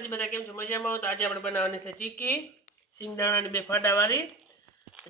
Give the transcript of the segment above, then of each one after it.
માતાજી બધા કેમ છો? મજામાં આવો તો આજે આપણે બનાવવાની છે ચીકી સિંગદાણાની બે ફાડાવાળી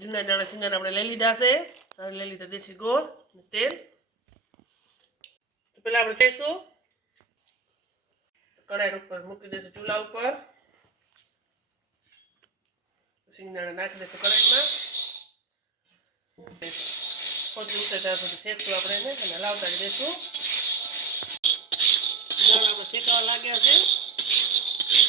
જૂના દાણા સિંગદાણા આપણે લઈ લીધા છે. હવે લઈ લીધા દેશી ગોળ તેલ. તો આપણે જઈશું કડાઈ ઉપર મૂકી દઈશું ચૂલા ઉપર. સિંગદાણા નાખી દઈશું કડાઈમાં ઉતરે ત્યાં સુધી શેકશું આપણે એને અને હલાવતા જ દાણા શેકવા લાગ્યા છે.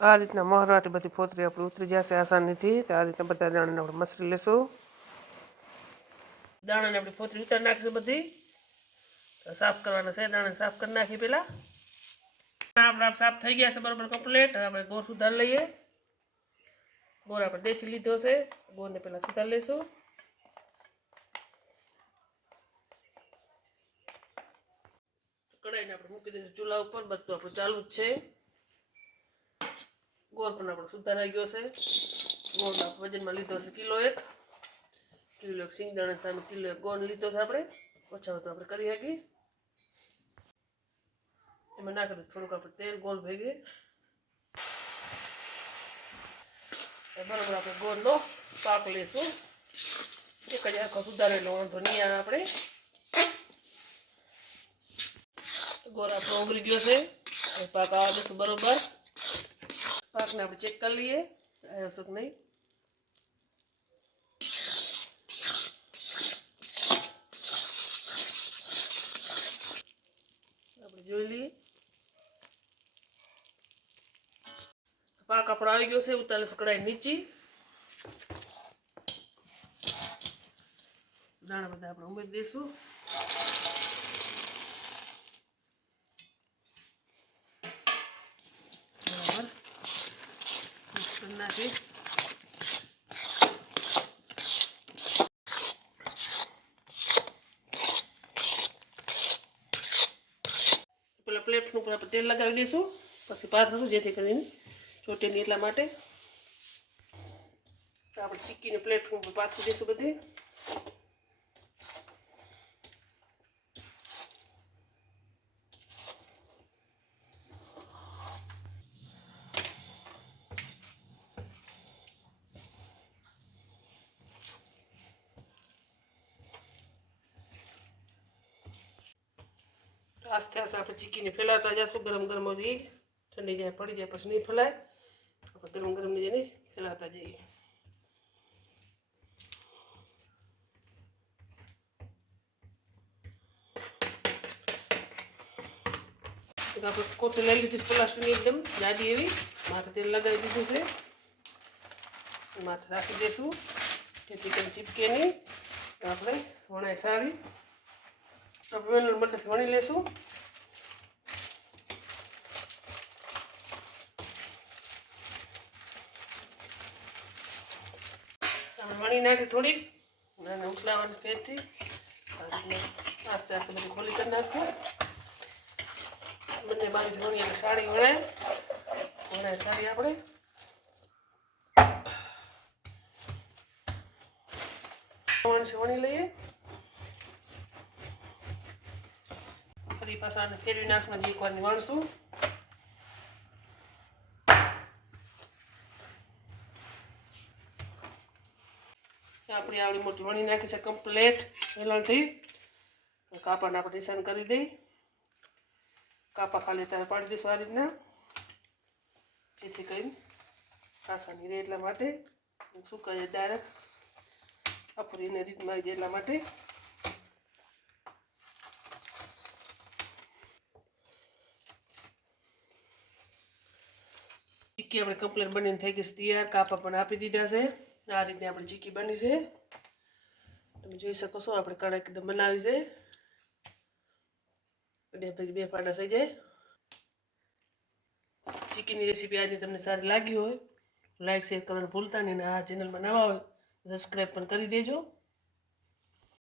આ રીતના મહરાટી બધી ફોતરી આપણે ઉતરી જશે આસાનીથી. આ રીતના બધા દાણાને આપણે મસરી લેશું. દાણાને આપણે ફોતરી ઉતારી નાખીશું બધી. સાફ કરવાના છે. દાણાને સાફ કરી નાખી પહેલાં. આપણા સાફ થઈ ગયા છે બરાબર કમ્પ્લેટ આપણે ગોળ સુધાર લઈએ. ગોળ આપણે દેશી લીધો છે. ગોળને પહેલાં સુધાર લઈશું. કઢાઈને આપણે મૂકી દઈશું ચૂલા ઉપર. બધું આપણું ચાલુ જ છે. ગોળ પણ આપણો સુધારાઈ ગયો છે ગોળ આપણે વજનમાં લીધો છે કિલો એક કિલો એક સિંગદાણા સામે કિલો એક ગોળ લીધો છે આપણે ઓછા તો આપણે કરી શકીએ એમાં નાખી દઈશું થોડુંક આપણે તેલ ગોળ ભેગી બરાબર આપણે ગોળનો પાક લઈશું એક જ આખો સુધારેલો વાંધો નહીં આવે આપણે ગોળ આપણો ઉગરી ગયો છે હવે પાક આવવા દઈશું બરોબર પાકને આપણે ચેક કરી લઈએ આવ્યો છે કે નહીં આપણે જોઈ લઈએ પાક આપણો આવી ગયો છે ઉતારીશું કડાઈ નીચી દાણા બધા આપણે ઉમેરી દઈશું મિક્સ કરી નાખી પેલા પ્લેટનું ઉપર આપણે તેલ લગાવી દઈશું પછી પાથરશું જેથી કરીને ચોટે નહીં એટલા માટે તો આપણે ચીકીને પ્લેટ ઉપર પાથરી દઈશું બધી આસ્તે આસ્તે આપણે ચીકીને ફેલાવતા જઈશું ગરમ ગરમ હોય એ ઠંડી જાય પડી જાય પછી નહીં ફેલાય આપણે ગરમ ગરમ જઈને ફેલાવતા જઈએ એક આપણે કોથળી લઈ લીધી છે પ્લાસ્ટિકની એકદમ જાડી એવી માથે તેલ લગાવી દીધું છે માથે રાખી દઈશું જેથી કરીને ચીપકે નહીં તો આપણે વણાય સારી વેલણ મદદથી વણી લેશું. વણી નાખી થોડીક. અને ઉકલાવાની પેટથી આસ્તે આસ્તે બધી ખોલી કરી નાખશું. બંને બાજુ વણી એટલે સાડી વણાય. વણાય સાડી આપણે. વણી લઈએ. ફરી પાછા ફેરવી નાખશું હજી એકવાર વણશું આપણી આવડી મોટી વણી નાખી છે કમ્પ્લેટ વેલણથી. કાપાને આપણે ડિસાઇન કરી દઈ. કાપા ખાલી ત્યારે પાડી દઈશું આ રીતના. જેથી કરીને આસાની રહે એટલા માટે સુકાય ડાયરેક્ટ અફરીને રીતમાં આવી જાય એટલા માટે. ચીક્કી આપણે કમ્પ્લેટ બનીને થઈ ગઈ છે, તૈયાર, કાપા પણ આપી દીધા છે. આ રીતે આપણી ચીક્કી બની છે. તમે જોઈ શકો છો, આપણે કડા એકદમ બનાવી છે. અને પછી બે પાડા થઈ જાય. ચીકીની રેસીપી આજે તમને સારી લાગી હોય લાઇક શેર કરવાનું ભૂલતા નહીં અને આ ચેનલમાં નવા હોય સબસ્ક્રાઈબ પણ કરી દેજો.